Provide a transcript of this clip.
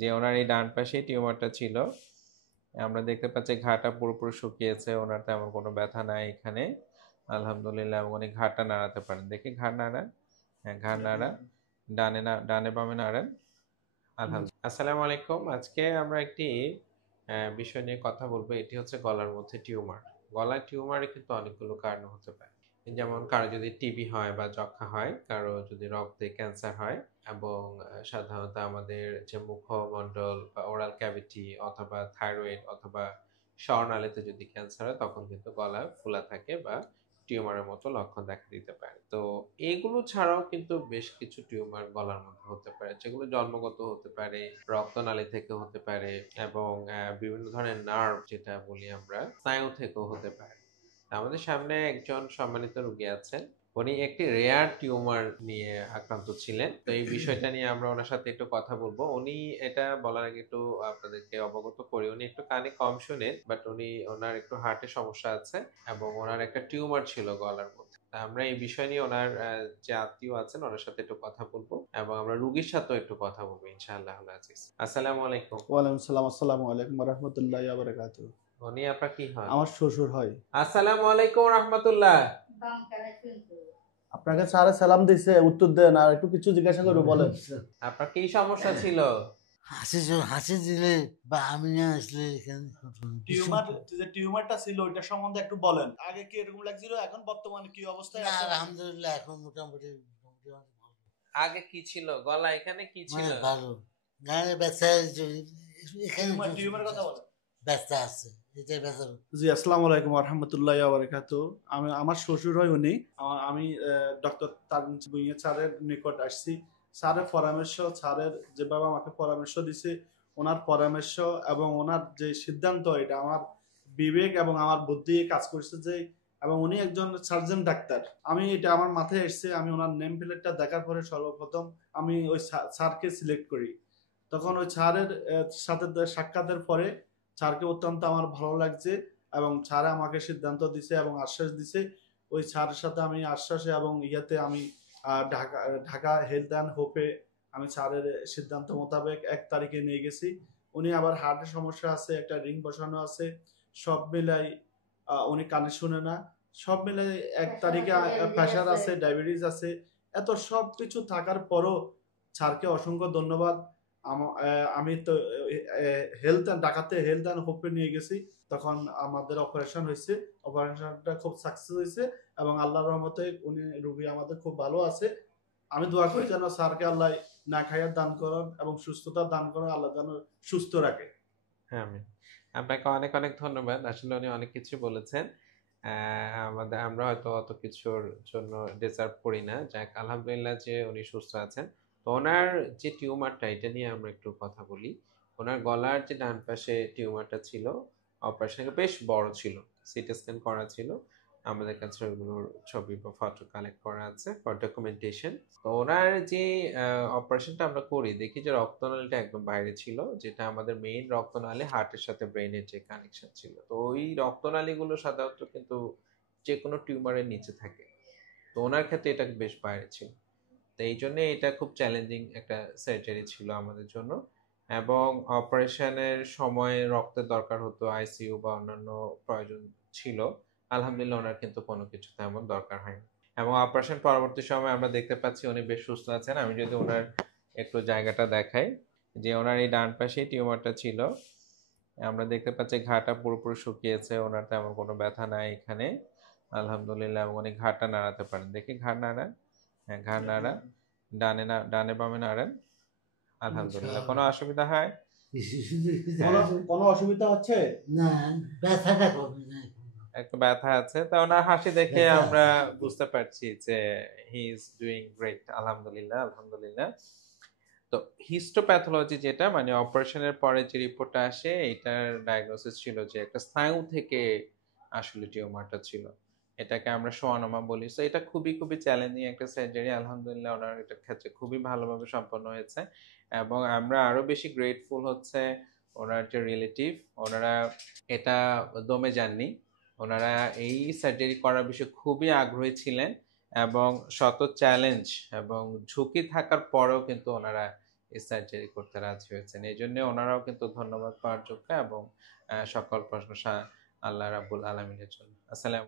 যে ওনার এই ডান পাশে টিউমারটা ছিল। আমরা দেখতে পাচ্ছি ঘাটা পুরোপুরি শুকিয়েছে, ওনার তেমন কোনো ব্যথা নাই এখানে আলহামদুলিল্লাহ। এবং উনি ঘাড়টা নাড়াতে পারেন, দেখি ঘাড় নাড়া, হ্যাঁ ঘাড় নাড়া, ডানে না ডানে বামে নাড়েন আলহামদুলিল্লাহ। আসসালামু আলাইকুম। আজকে আমরা একটি বিষয় নিয়ে কথা বলবো, এটি হচ্ছে গলার মধ্যে টিউমার। গলার টিউমারে কিন্তু অনেকগুলো কারণ হতে পারে, যেমন কারো যদি টিবি হয় বা যক্ষা হয়, কারো যদি রক্তে ক্যান্সার হয়, এবং সাধারণত আমাদের যে মুখমণ্ডল বা ওরাল ক্যাভিটি অথবা থাইরয়েড অথবা স্বরনালীতে যদি ক্যান্সার হয়, তখন কিন্তু গলা ফোলা থাকে বা টিউমারের মতো লক্ষণ দেখা দিতে পারে। তো এগুলো ছাড়াও কিন্তু বেশ কিছু টিউমার গলার মধ্যে হতে পারে, যেগুলো জন্মগত হতে পারে, রক্তনালী থেকে হতে পারে, এবং বিভিন্ন ধরনের নার্ভ যেটা বলি আমরা, স্নায়ু থেকেও হতে পারে। আমাদের সামনে একজন সম্মানিত রোগী আছেন, উনি একটি রেয়ার টিউমার নিয়ে আক্রান্ত ছিলেন। তো এই বিষয়টা নিয়ে আমরা ওনার সাথে একটু কথা বলবো। উনি এটা বলার আগে একটু আপনাদেরকে অবগত করি, উনি একটু কানে কম শোনেন, বাট উনি ওনার একটু হার্টের সমস্যা আছে এবং ওনার একটা টিউমার ছিল গলার মধ্যে। তা আমরা এই বিষয় নিয়ে ওনার যে আত্মীয় আছেন ওনার সাথে একটু কথা বলবো, এবং আমরা রুগীর সাথেও একটু কথা বলবো ইনশাআল্লাহ আজিজ। আসসালামু আলাইকুম। ওয়ালাইকুম সালাম। আসসালামু আলাইকুম ওয়া রাহমাতুল্লাহি ওয়া বারাকাতুহু। উনি আপনার কি হন? আমার শ্বশুর হয়। আসসালামু আলাইকুম ওয়া রাহমাতুল্লাহ। আপনাকে স্যার সালাম দিছে, উত্তর দেন আর একটু কিছু জিজ্ঞাসা করব, বলেন। আপনার কি সমস্যা ছিল? হাসি দিলে বা আমি না আসলে এখানে টিউমারটা ছিল ওইটা সম্বন্ধে একটু বলেন। আগে কি এরকম লাগছিল, এখন বর্তমানে কি অবস্থায় আছে? আলহামদুলিল্লাহ এখন মোটামুটি আগে কি ছিল গলা, এখানে কি ছিল? ভালো গায়ে ব্যথা এখানে টিউমারের কথা বলেন। ব্যথা আছে, এটাই ব্যথা। জি, আসসালামু আলাইকুম ওয়া রাহমাতুল্লাহি ওয়া বারাকাতুহু। আমার শ্বশুর হয় উনি। আমি ডক্টর তারিন ভুঁইয়া স্যারের নিকট আসছি। স্যারের পরামর্শ, স্যারের যেভাবে আমাকে পরামর্শ দিছে, ওনার পরামর্শ এবং ওনার যে সিদ্ধান্ত, এটা আমার বিবেক এবং আমার বুদ্ধি কাজ করছে যে, এবং উনি একজন সার্জন ডাক্তার। আমি এটা আমার মাথায় এসছে, আমি ওনার নেম প্লেটটা দেখার পরে সর্বপ্রথম আমি ওই স্যারকে সিলেক্ট করি। তখন ওই স্যারের সাথে সাক্ষাতের পরে স্যারকে অত্যন্ত আমার ভালো লাগছে, এবং স্যার আমাকে সিদ্ধান্ত দিছে এবং আশ্বাস দিছে। ওই স্যারের সাথে আমি আশ্বাসে এবং ইয়াতে আমি ঢাকা ঢাকা হেলথ অ্যান্ড হোপে আমি স্যারের সিদ্ধান্ত মোতাবেক 1 তারিখে নিয়ে গেছি। উনি আবার হার্টের সমস্যা আছে, একটা রিং বসানো আছে, সব মিলাই উনি কানে শুনে না, সব মিলাই 1 তারিখে প্রেশার আছে, ডায়াবেটিস আছে, এত সব কিছু থাকার পরও স্যারকে অসংখ্য ধন্যবাদ। আমি তো ঢাকাতে হেলথ অ্যান্ড হোপে নিয়ে গেছি, তখন আমাদের অপারেশন হয়েছে, অপারেশনটা খুব সাকসেস হয়েছে এবং আল্লাহর রহমতে উনি রোগী আমাদের খুব ভালো আছে। আমি দোয়া করি যেন স্যারকে আল্লাহ না খাইয়া দান করেন এবং সুস্থতা দান করেন, আল্লাহ যেন সুস্থ রাখে। হ্যাঁ, আপনাকে অনেক অনেক ধন্যবাদ। আসলে উনি অনেক কিছু বলেছেন, আমরা হয়তো অত কিছুর জন্য ডিজার্ভ করি না। যাক আলহামদুলিল্লাহ যে উনি সুস্থ আছেন। তো ওনার যে টিউমারটা, এটা নিয়ে আমরা একটু কথা বলি। ওনার গলার যে ডান পাশে টিউমারটা ছিল, অপারেশন বেশ বড় ছিল, সিটি স্ক্যান করা ছিল, আমাদের কাছে ওইগুলোর ছবি বা ফটো কালেক্ট করা আছে ফর ডকুমেন্টেশন। তো ওনার যে অপারেশনটা আমরা করি, দেখি যে রক্তনালীটা একদম বাইরে ছিল, যেটা আমাদের মেইন রক্তনালী হার্টের সাথে ব্রেনের যে কানেকশন ছিল। তো ওই রক্তনালীগুলো সাধারণত কিন্তু যে কোনো টিউমারের নিচে থাকে, তো ওনার ক্ষেত্রে এটা বেশ বাইরে ছিল। তো এই জন্য এটা খুব চ্যালেঞ্জিং একটা সার্জারি ছিল আমাদের জন্য, এবং অপারেশনের সময় রক্তের দরকার হতো, আইসিইউ বা অন্যান্য প্রয়োজন ছিল। আলহামদুলিল্লাহ ওনার কিন্তু কোনো কিছু তেমন দরকার হয়নি, এবং অপারেশন পরবর্তী সময় আমরা দেখতে পাচ্ছি উনি বেশ সুস্থ আছেন। আমি যদি ওনার একটু জায়গাটা দেখাই, যে ওনার এই ডান পাশে টিউমারটা ছিল, আমরা দেখতে পাচ্ছি ঘাটা পুরোপুরি শুকিয়েছে, ওনার তেমন কোনো ব্যথা নাই এখানে আলহামদুলিল্লাহ। এবং উনি ঘাড়টা নাড়াতে পারেন, দেখি ঘাড় নাড়া, হ্যাঁ ঘাড় নাড়া, ডানে বামে নাড়েন আলহামদুলিল্লাহ। কোনো অসুবিধা হয়? কোনো অসুবিধা হচ্ছে না, ব্যথাটা কমে না। একটু ব্যথা আছে, তা ওনার হাসি দেখে আমরা বুঝতে পারছি যে হি ইজ ডুইং গ্রেট আলহামদুলিল্লাহ আলহামদুলিল্লাহ। তো হিস্টোপ্যাথোলজি যেটা মানে অপারেশনের পরে যে রিপোর্টটা আসে, এটার ডায়াগনোসিস ছিল যে একটা স্নায়ু থেকে আসলে টিউমারটা ছিল, এটাকে আমরা সোয়ানোমা বলি। তো এটা খুবই খুবই চ্যালেঞ্জিং একটা সার্জারি। আলহামদুলিল্লাহ ওনার এটার ক্ষেত্রে খুবই ভালোভাবে সম্পন্ন হয়েছে, এবং আমরা আরো বেশি গ্রেটফুল হচ্ছে ওনার যে রিলেটিভ, ওনারা এটা দমে যাননি, ওনারা এই সার্জারি করার বিষয়ে খুবই আগ্রহী ছিলেন, এবং শত চ্যালেঞ্জ এবং ঝুঁকি থাকার পরেও কিন্তু ওনারা এই সার্জারি করতে রাজি হয়েছেন। এই জন্য ওনারাও কিন্তু ধন্যবাদ পাওয়ার যোগ্য এবং সকল প্রশংসা আল্লাহ রাব্বুল আলামিনের জন্য। আসসালাম